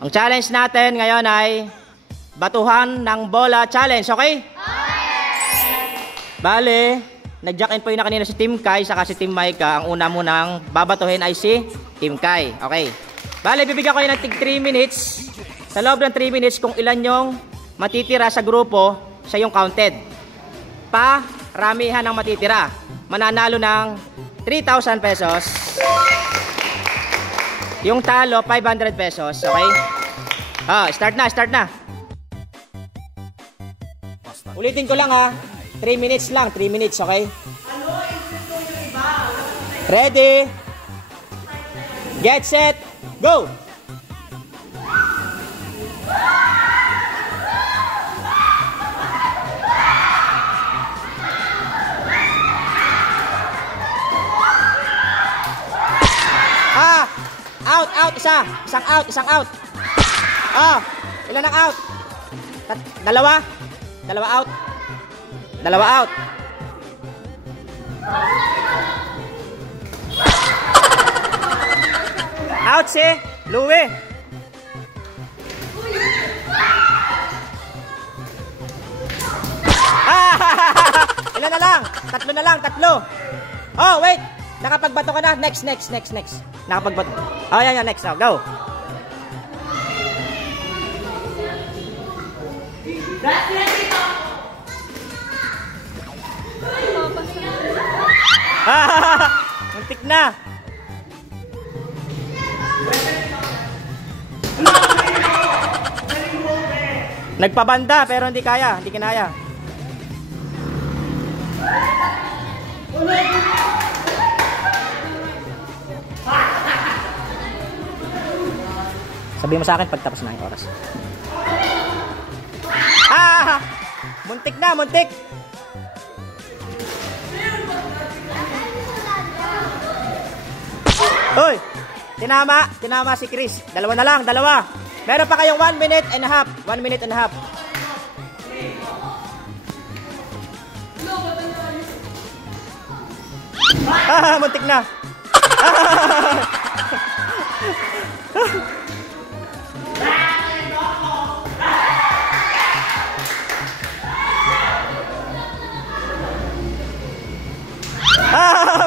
Ang challenge natin ngayon ay batuhan ng bola challenge, okay? Bale, nag-jack in po yun na kanina si Team Kai saka si Team Maika. Ang una munang babatuhin ay si Team Kai, okay? Bale, bibigyan ko yun ng tig 3 minutes. Sa loob ng 3 minutes, kung ilan yung matitira sa grupo, siya yung counted. Paramihan ng matitira. Mananalo ng 3,000 pesos. Yung talo, 500 pesos, okay? Start na. Ulitin ko lang ha. 3 minutes lang, 3 minutes, okay? Ready? Get set, go! Out, isang out. Ilan ang out? Dalawa out. Out si Louie. Ilan na lang? Tatlo. Oh, wait. Nakapagbato ka na. Next. Nakapagbato. Yan, next. Go. Muntik na. Nagpabanda pero hindi kinaya. Sabi mo sa akin pagtapos na yung oras. Muntik na. Hoy, tinama si Chris. Dalawa na lang. Meron pa kayong 1 minute and a half. 1 minute and a half. Muntik na.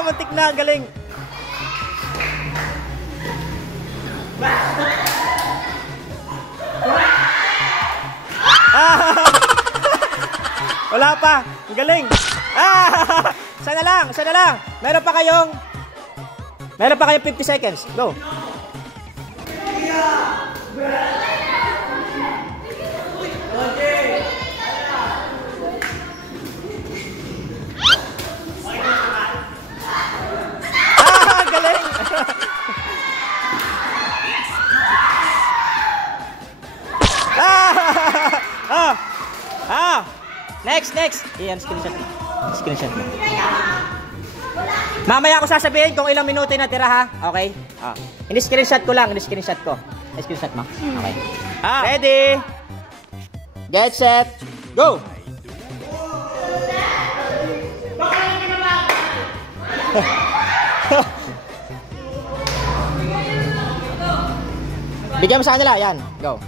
Muntik na, galing. Wala pa, galing. Sana lang. Meron pa kayong 50 seconds. Go. Galing. Next. Iyan, screenshot mo. Mamaya ako sasabihin kung ilang minuto na tira ha. Okay? Hindi screenshot ko. Screenshot mo. Okay. Ready? Get set. Go. Bigyan mo sa kanila. Yan. Go.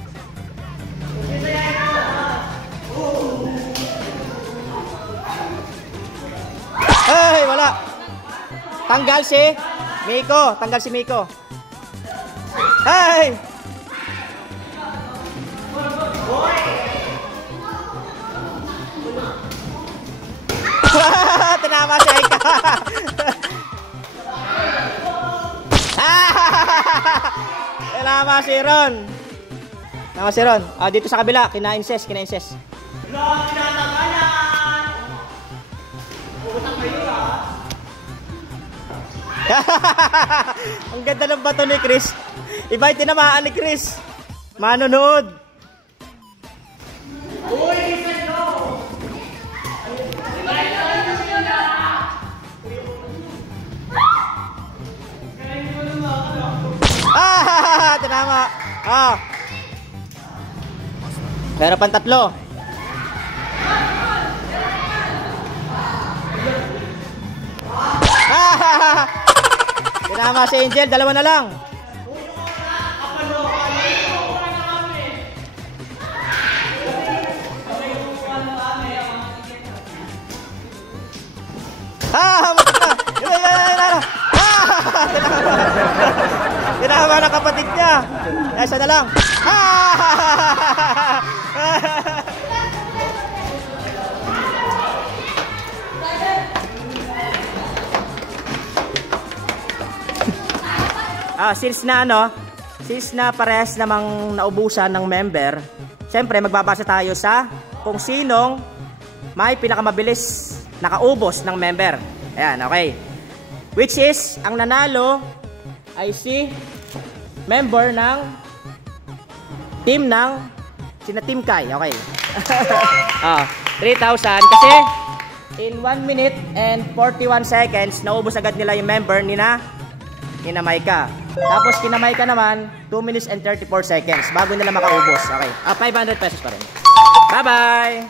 Hey, wala. Tanggal si Miko. Hey! Tinama si Aika. Tinama si Ron. Dito sa kabila, kina-incest. Ang ganda ng bato ni Chris. Iba yung tinamaan ni Chris. Manonood. Tinama. Meron pang 3. Tinama si Angel, 2 na lang. Matik na. Tinama ng kapatid niya. Isa na lang. Since na parehas namang naubusan ng member, siyempre magbabasa tayo sa kung sinong may pinakamabilis nakaubos ng member. Ayan, okay. Which is, ang nanalo ay si member ng team ng sina Team Kai. Okay. 3,000 kasi in 1 minute and 41 seconds naubos agad nila yung member ni na Maika. Tapos kina Maika naman 2 minutes and 34 seconds bago nila makaubos. Okay. 500 pesos pa rin. Bye-bye!